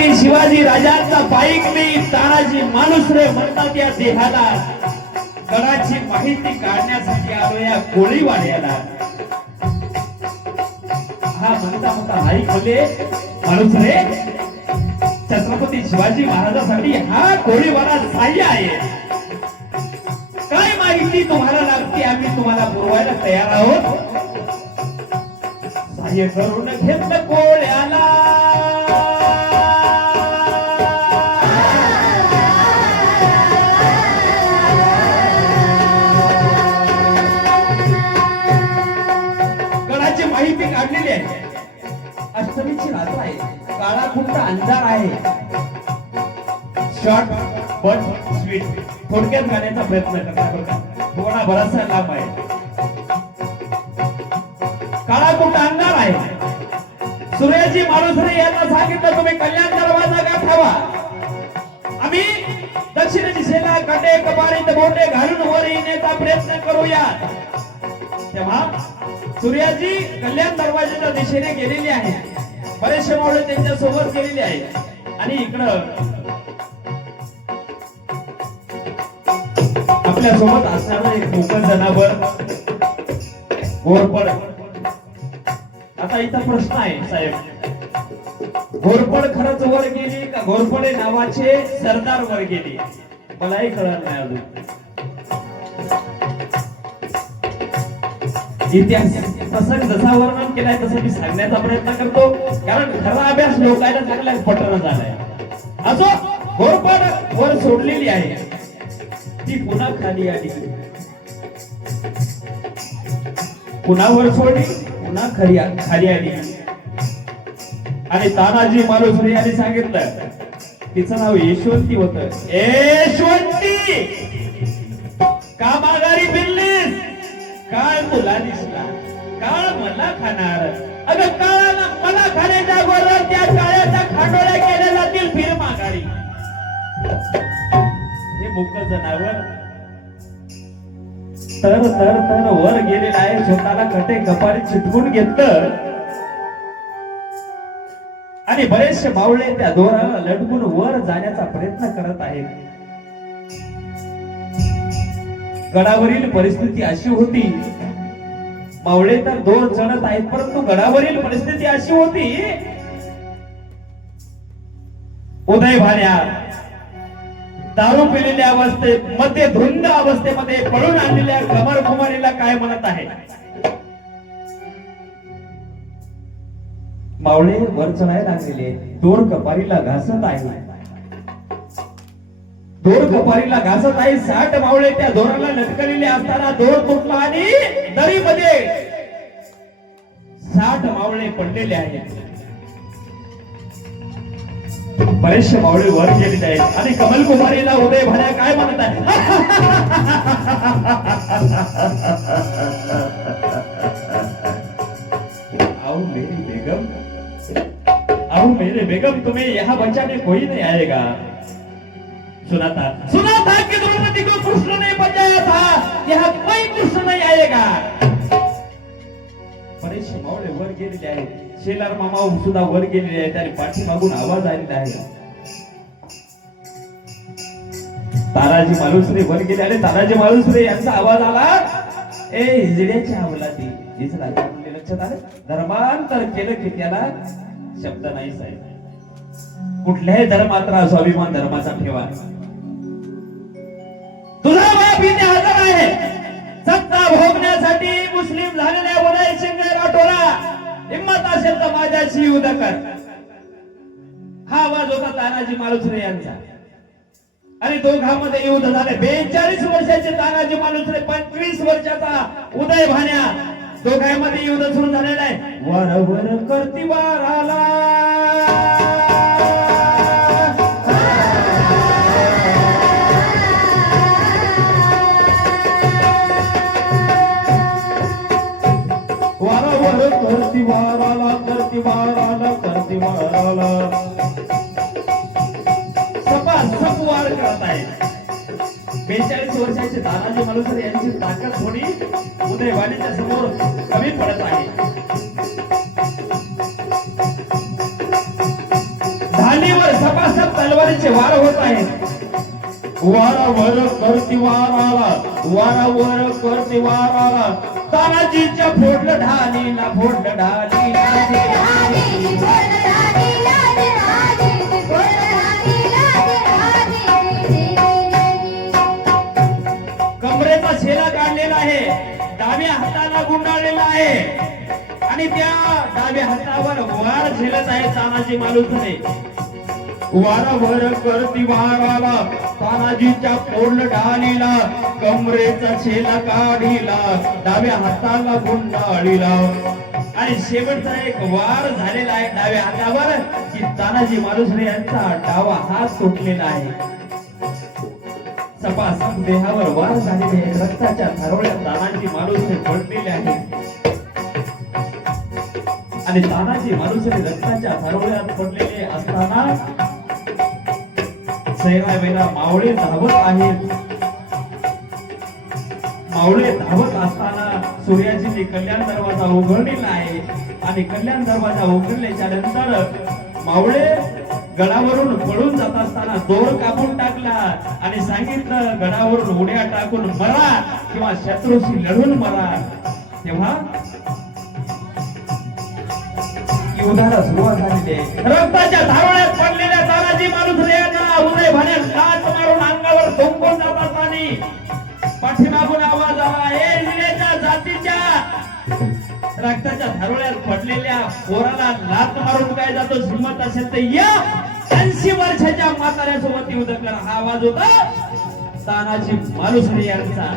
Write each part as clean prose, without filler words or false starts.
छत्रपती शिवाजी राजांचा पाईक मी तानाजी माणूस रे म्हणतात या देहाला गडाची माहिती काढण्यासाठी आलो या कोळीवाड्याला. हा म्हणता म्हणता नाही खोले माणूस रे छत्रपती शिवाजी महाराजांसाठी हा कोळीवाडा सहाय्य आहे. काय माहिती तुम्हाला लागते आम्ही तुम्हाला पुरवायला तयार आहोत. सहाय्य करून घेतलं कोळ्याला गडाची माहिती काढलेली आहे. अष्टमीची रात्र आहे. काळा खुंट अंधार आहे. शॉर्ट बट स्वीट थोडक्यात गाण्याचा प्रयत्न करता बघा. थोडा बराचसा लांब आहे. काळा खुंट अंधार आहे. सूर्याजी माळुसरे यांना सांगितलं तुम्ही कल्याण दरवाजा गाठावा. आम्ही दक्षिण दिशेला काटे कपारीत बोटे घालून वर येण्याचा प्रयत्न करूया. तेव्हा सूर्याजी कल्याण दरवाजाच्या दिशेने गेलेले आहे. बरेचसे मावळे त्यांच्या सोबत गेलेले आहे. आणि इकडं आपल्या सोबत असणारा एक मोकळ जनावर घोरपड. आता इथं प्रश्न आहे साहेब, घोरपड खरंच वर गेली का घोरपडे नावाचे सरदार वर गेली? मलाही कळत नाही अजून. इतिहास प्रसंग जसा वर्णन केलाय तसं मी सांगण्याचा प्रयत्न करतो, कारण खरा अभ्यास लोकांना चांगला पटना झालाय. असो, घोरपड वर सोडलेली आहे. ती पुन्हा खाली आली. पुन्हा वर सोडली, पुन्हा खाली आली. आणि तानाजी मालुसरे यांनी सांगितलं तिचं नाव यशवंती होतं. यशवंती का माघारी फिरलीस? काळ तुला दिसला, काळ मला खाणार. अगं काळाला मला खाण्याच्या बरोबर त्या काळ्याच्या खांडोळ्या केल्या जातील. फिर माघारी. हे मोकळ जनावर तर तर तर वर गेलेला आहे. स्वतःला कटे कपारी चिटकून घेतलं आणि बरेचसे बावळे त्या दोराला लटकून वर जाण्याचा प्रयत्न करत आहेत. गडावरील परिस्थिती अशी होती, मावळे तर दोर चढत आहेत, परंतु गडावरील परिस्थिती अशी होती, उदय भाण्या दारू पिलेल्या अवस्थेमध्ये धुंद अवस्थेमध्ये पळून आणलेल्या कमर कुमारीला काय म्हणत आहे? मावळे वर चढायला लागलेले. दोर कपारीला घासत आहे. दोर कपारीला घासत आहे. 60 मावळे त्या दोराला लटकलेले असताना दोर तुटला आणि दरीमध्ये 60 मावळे पडलेले आहेत. बरेचसे मावळे वर गेलेले आहेत आणि कमल कुमारीला उदय भाण्या काय म्हणत आहे? आओ मेरी बेगम, आओ मेरे बेगम, तुम्हें यहाँ बचाने कोई नहीं आएगा. सुना था कि द्रौपदी को कृष्ण ने बचाया था, यहाँ कोई कृष्ण नहीं आएगा. बरेचसे मावळे वर गेलेले आहेत. शेलार मामा सुद्धा वर गेलेले आहेत आणि पाठीमागून आवाज आलेला आहे. तानाजी मालुसरे वर गेले आणि तानाजी मालुसरे यांचा आवाज आला. ए हिजड्याच्या अवलादी, हिच राजा म्हणले लक्षात आलं. धर्मांतर केलं की त्याला शब्द नाही साहेब. कुठल्याही धर्मात राहा, स्वाभिमान धर्माचा ठेवा. तुझा बाप इथे हजर आहे. सत्ता भोगण्यासाठी मुस्लिम झालेल्या उदय सिंग राठोडा, हिम्मत असेल तर माझ्याशी युद्ध कर. हा आवाज होता तानाजी मालुसरे यांचा. आणि दोघांमध्ये युद्ध झाले. 42 वर्षाचे तानाजी मालुसरे, 25 वर्षाचा उदय भाण्या. दोघांमध्ये युद्ध सुरू झालेलं आहे. वर वर करती वाराला, करती वाराला, करती वाराला, करती वाराला. सप वार करत आहे. 42 वर्षाचे तानाजी मालुसरे यांची ताकद थोडी उदय भाण्याच्या समोर कमी पडत आहे. धानीवर सपासप तलवारीचे वार होत आहेत. वारावर करती वार आला, वारावर करती वार आला, तानाजीच्या फोडलं ढालीला, फोडलं ढालीला. कमरेचा छेला काढलेला आहे, डाव्या हाताला गुंडाळलेला आहे आणि त्या डाव्या हातावर वार झेलत आहे तानाजी मालुसरे. वारावर करती वार आला, तानाजीच्या फोडलं ढालीला, कमरेचा छेला काढीला, डाव्या हाताला गुंडाळीला. आणि शेवटचा एक वार झालेला आहे डाव्या हातावर की तानाजी मालुसरे यांचा डावा हात तुटलेला आहे. सपासप देहावर वार झालेले आहे, रक्ताच्या थारोळ्या तानाजी मालुसरे पडलेले आहेत. आणि तानाजी मालुसरे रक्ताच्या थारोळ्यात पडलेले असताना सैरावेला मावळे धावत आहेत. मावळे धावत असताना सूर्याजीने कल्याण दरवाजा उघडलेला आहे आणि कल्याण दरवाजा उघडल्याच्या नंतर मावळे गडावरून पळून जात असताना दोर कापून टाकला आणि सांगितलं गडावरून उड्या टाकून मरा किंवा शत्रूशी लढून मरा. तेव्हा युद्धाला सुरुवात झालेली आहे. रक्ताच्या धारोळ्यात पडलेल्या तानाजी मालुसरे यांना उदय भाण्यात लाच मारून अंगावर धुंकून जात असताना पाठीमागून आवाज आला, हे जिल्ह्याच्या जातीच्या रक्ताच्या धारोळ्यात पडलेल्या पोराला लात मारून काय जातो, हिंमत असेल तर या 80 वर्षाच्या म्हाताऱ्यासोबत युद्ध करा. हा आवाज होता तानाजी मालुसरे यांचा.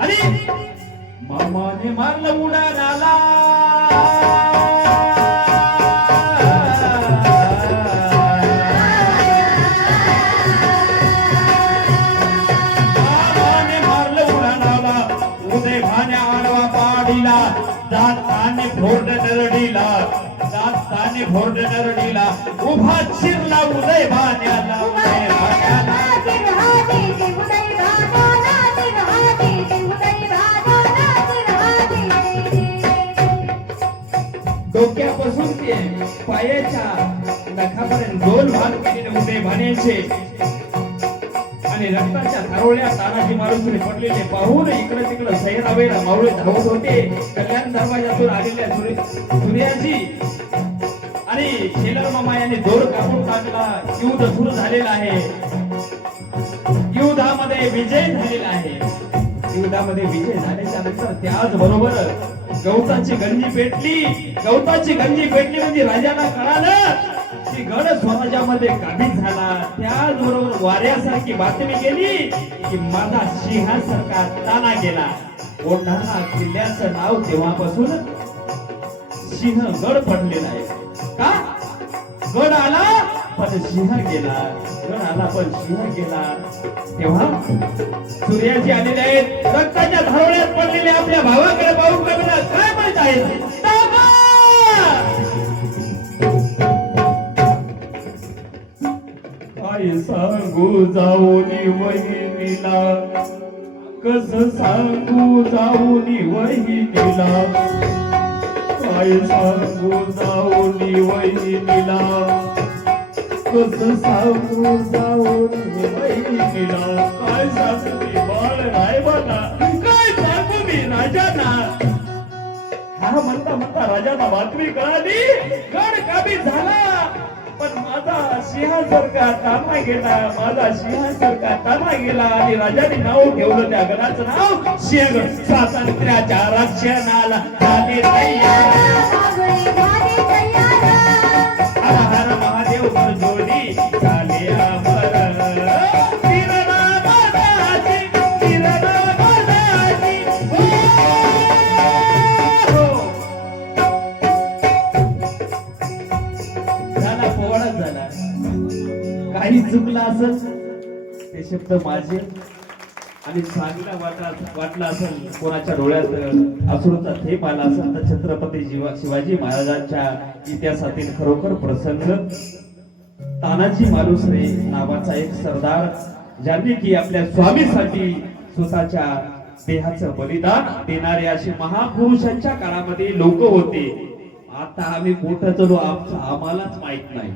आणि मामाने मारलं उडाला, दाताने फोड नरडीला, दाताने फोड नरडीला, उभा चिरला उदय भाण्याला, उदय भाण्याला. डोक्यापासून ते पायाच्या नखापर्यंत 2 भाग केलेले उदय भाण्याचे. आणि रक्ताच्या धारोळ्या तानाजी मालुसरे पडलेले पाहून इकडे तिकडे सैरावेला मावळे धावत होते. कल्याण दरवाजातून आलेल्या सूर्याजी आणि शेलर मामा यांनी दोर कापून टाकला. युद्ध सुरू झालेला आहे. युद्धामध्ये विजय झालेला आहे. युद्धामध्ये विजय झाल्याच्या नंतर त्याचबरोबर गवताची गंजी पेटली. गवताची गंजी पेटली म्हणजे राजाला कळालं की गड स्वराज्यामध्ये काबीज झाला. त्याचबरोबर वाऱ्यासारखी बातमी गेली की माझा सिंहासारखा ताना गेला. कोंढाणा किल्ल्याचं नाव तेव्हापासून सिंहगड पडलेला आहे. का? गड आला पण सिंह गेला, गड आला पण सिंह गेला. तेव्हा सूर्याजी आलेले आहेत. रक्ताच्या धारोळ्यात पडलेले आपल्या भावाकडे पाहून कविता काय म्हणत आहेत? काय सांगू जाऊनी वहिनीला, कस सांगू जाऊनी वहिनीला, काय सांगू जाऊनी वहिनीला, कस सांगू जाऊनी वहिनीला. काय सांगू मी बाळ रायबाला, काय सांगू मी राजाना. हा म्हणता म्हणता राजाला बातमी कळाली, गड काबीज झाला पण माझा सिंहासारखा ताना गेला, माझा सिंहासारखा ताना गेला. आणि राजाने नाव ठेवलं त्या गडाचं नाव सिंहगड. स्वातंत्र्याच्या रक्षणाला झाले तयार. हर हर महादेव जोडी झाले अमर. काही चुकला असेल ते शब्द माझे आणि चांगला वाटला असेल, कोणाच्या डोळ्यात अश्रूचा थेंब आला असेल तर छत्रपती शिवाजी महाराजांच्या इतिहासातील खरोखर प्रसंग. तानाजी मालुसरे नावाचा एक सरदार ज्यांनी की आपल्या स्वामीसाठी स्वतःच्या देहाचं बलिदान देणारे असे महापुरुषांच्या काळामध्ये लोक होते. आता आम्ही कुठं चलो आम्हालाच माहित नाही.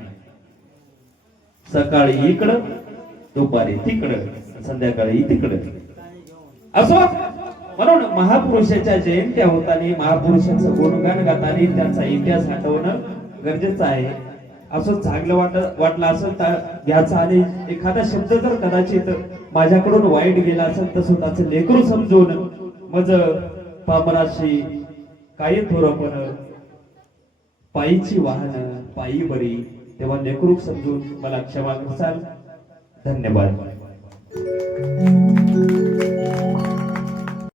सकाळी इकडं, दुपारी तिकडं, संध्याकाळी तिकडं. असो, म्हणून महापुरुषाच्या जयंत्या होताना महापुरुषांचं गुणगान गाताना त्यांचा इतिहास आठवणं गरजेचं आहे. असं चांगलं वाटलं असेल तर घ्यायचं, आणि एखादा शब्द जर कदाचित माझ्याकडून वाईट गेला असेल तर स्वतःचं लेकरू समजून मज पामराशी काही थोरपण पायीची वाहन पायी बरी, तेव्हा लेकरू समजून मला क्षमा करसाल. धन्यवाद.